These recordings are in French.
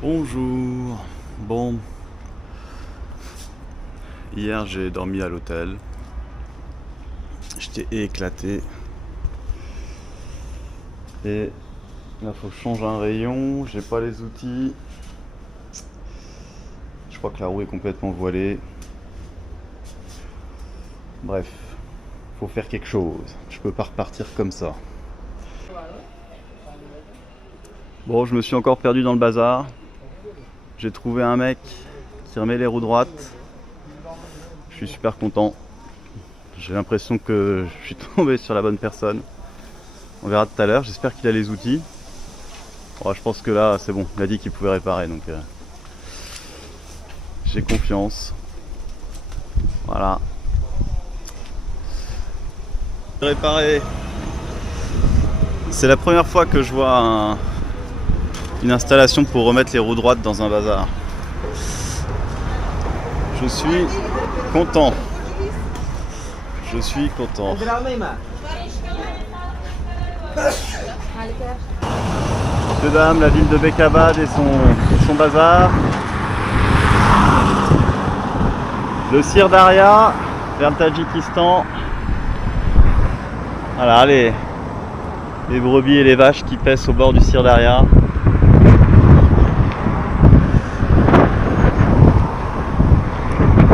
Bonjour. Bon, hier j'ai dormi à l'hôtel. J'étais éclaté. Et là faut que je change un rayon. J'ai pas les outils. Je crois que la roue est complètement voilée. Bref, faut faire quelque chose. Je peux pas repartir comme ça. Bon, je me suis encore perdu dans le bazar. J'ai trouvé un mec qui remet les roues droites. Je suis super content. J'ai l'impression que je suis tombé sur la bonne personne. On verra tout à l'heure. J'espère qu'il a les outils. Bon, je pense que là, c'est bon. Il a dit qu'il pouvait réparer, donc j'ai confiance. Voilà. Réparer. C'est la première fois que je vois une installation pour remettre les roues droites dans un bazar. Je suis content. Je suis content. Messieurs, dames, la ville de Bekabad et son bazar. Le Sir Daria vers le Tadjikistan. Voilà les brebis et les vaches qui paissent au bord du Sir Daria.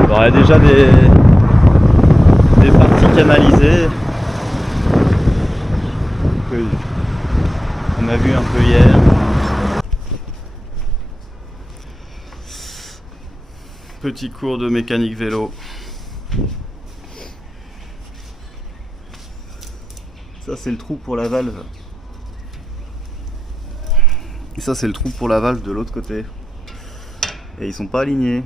Alors, il y a déjà des parties canalisées qu'on a vu un peu hier. Petit cours de mécanique vélo. Ça c'est le trou pour la valve. Et ça c'est le trou pour la valve de l'autre côté. Et ils sont pas alignés.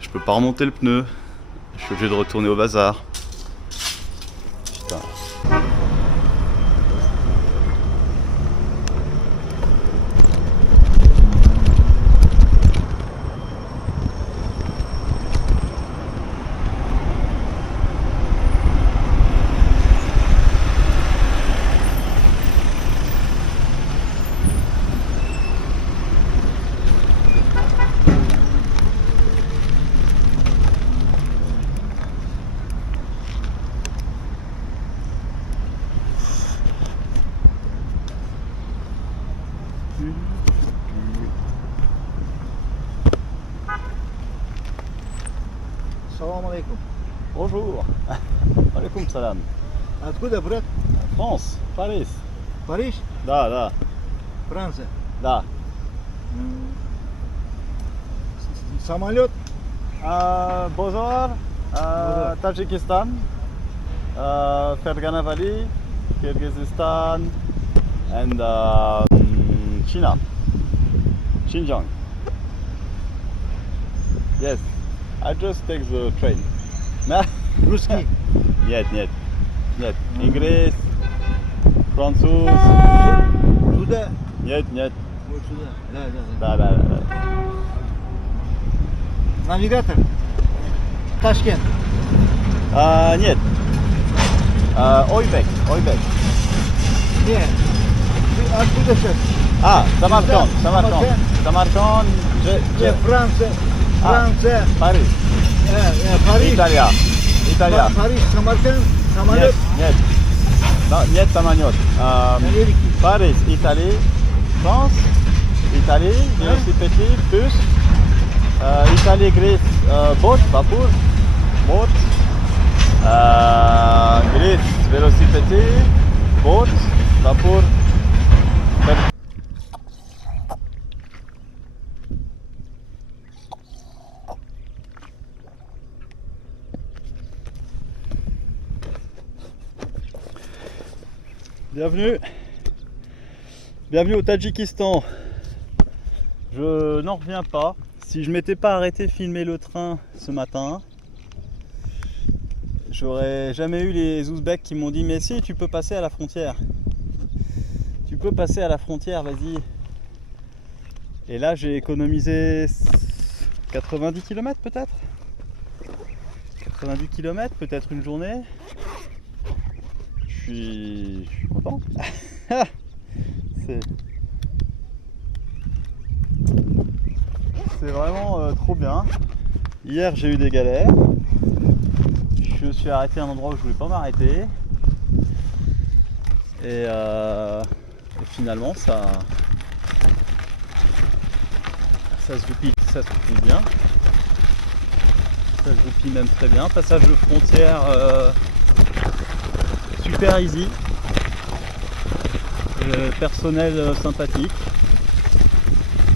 Je peux pas remonter le pneu. Je suis obligé de retourner au bazar. Putain. Salam alaikum. Bonjour. Alaikum salam. Откуда, брат? France, Paris. Париж? Да. Франция. Да. Самолет? Bozor, Tajikistan, Fergana Valley, Kyrgyzstan, and China, Xinjiang. Yes, I just take the train. Русский. Нет. Inggris, Fransız. Сюда? Нет. Вот сюда. Да. Да. Навигатор? Ташкент. Нет. Oybek. Нет. Ты откуда сейчас? Samarkand. Нет, Франция. Paris. Париж. Italia. Париж, Самарканд, самолет. Нет, самолет. Америки. Paris, Italie, France, Italie, Velocipétie, bus, Italie, Grèce, boat, vapeur, boat, Grèce, Velocipétie, boat, vapeur. Bienvenue au Tadjikistan. Je n'en reviens pas. Si je m'étais pas arrêté filmer le train ce matin, j'aurais jamais eu les Ouzbeks qui m'ont dit mais si, tu peux passer à la frontière. Tu peux passer à la frontière, vas-y. Et là j'ai économisé 90 km peut-être. 90 km, peut-être une journée. Je suis content. trop bien. Hier j'ai eu des galères. Je me suis arrêté à un endroit où je voulais pas m'arrêter. Et finalement ça se goupille bien. Ça se goupille même très bien. Passage de frontière super easy. Personnel sympathique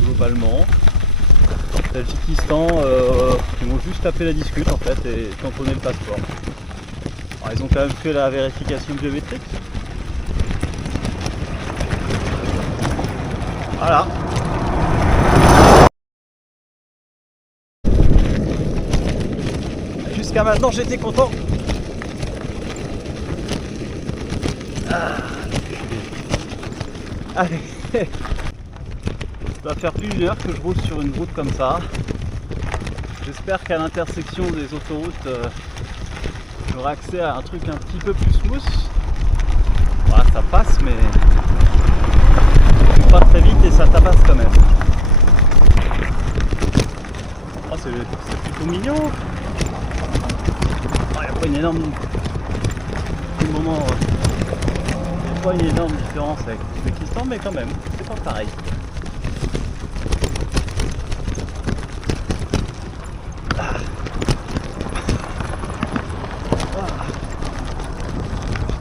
globalement. Tadjikistan, ils m'ont juste tapé la discute en fait et tamponné le passeport. Alors, ils ont quand même fait la vérification biométrique. Voilà. Jusqu'à maintenant j'étais content. Allez. Ça va faire plus d'une heure que je roule sur une route comme ça. J'espère qu'à l'intersection des autoroutes, j'aurai accès à un truc un petit peu plus smooth. Voilà, ça passe, mais pas très vite et ça tabasse quand même. Oh, c'est plutôt mignon. Il n'y a pas une énorme... Pour le moment, il n'y a pas une énorme différence avec l'Ouzbékistan, mais quand même, c'est pas pareil.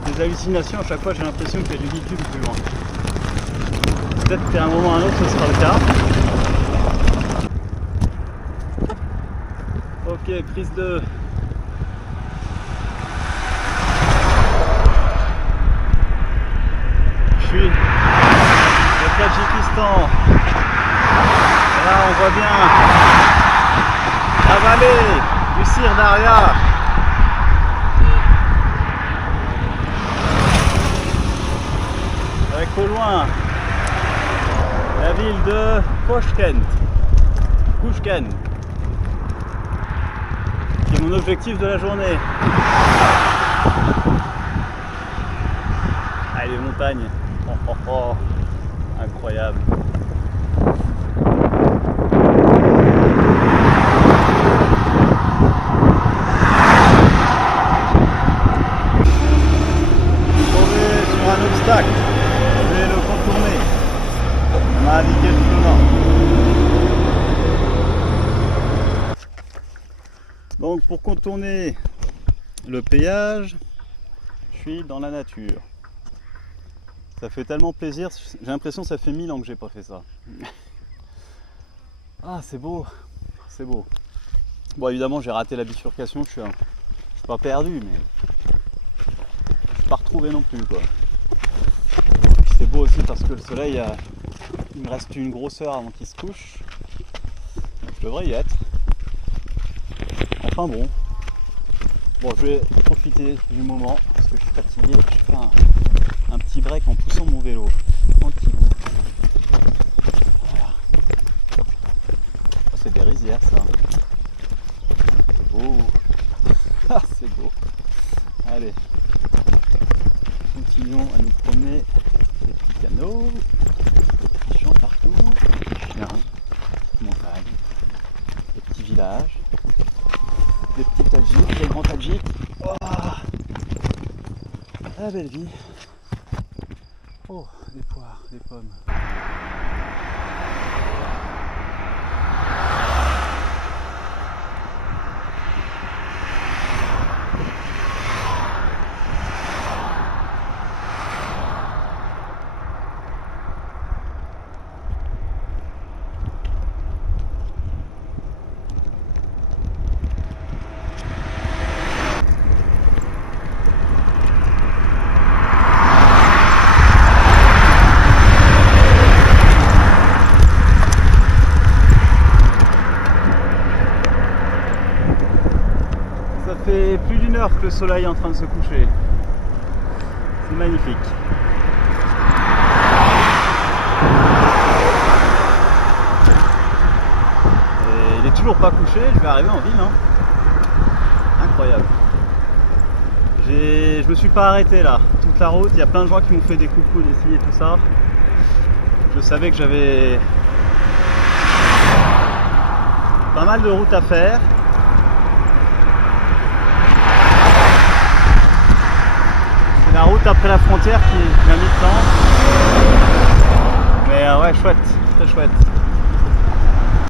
Des hallucinations, à chaque fois j'ai l'impression qu'il y a du bitume plus loin. Peut-être qu'à un moment ou à un autre ce sera le cas. Ok, prise 2. Je suis au Tadjikistan. Et là on voit bien la vallée du Sir Daria. Avec au loin la ville de Kouchkent, qui est mon objectif de la journée. Ah, les montagnes, incroyable. Tombé sur un obstacle. Je vais le contourner. On a indiqué le chemin. Donc pour contourner le péage, je suis dans la nature. Ça fait tellement plaisir, j'ai l'impression que ça fait 1000 ans que j'ai pas fait ça. Ah c'est beau, c'est beau. Bon évidemment j'ai raté la bifurcation, je suis pas perdu mais je suis pas retrouvé non plus quoi. C'est beau aussi parce que le soleil, il me reste une grosse heure avant qu'il se couche. Je devrais y être. Enfin bon. Bon, je vais profiter du moment parce que je suis fatigué. Je fais un petit break en poussant mon vélo. Tranquille. Voilà. Oh, c'est des rizières ça. C'est beau. Ah, c'est beau. Allez. Continuons à nous promener. Des petits canaux, des petits champs partout, des chiens, des montagnes, des petits villages, des petits tadjiks, des grands tadjiks. Oh, la belle vie. Oh, des poires, des pommes. Ça fait plus d'une heure que le soleil est en train de se coucher. C'est magnifique. Et il est toujours pas couché, je vais arriver en ville. Hein. Incroyable. Je me suis pas arrêté là. Toute la route, il y a plein de gens qui m'ont fait des coucous, des filles et tout ça. Je savais que j'avais Pas mal de route à faire. C'est la route après la frontière qui m'a mis le temps. Mais ouais, chouette, très chouette.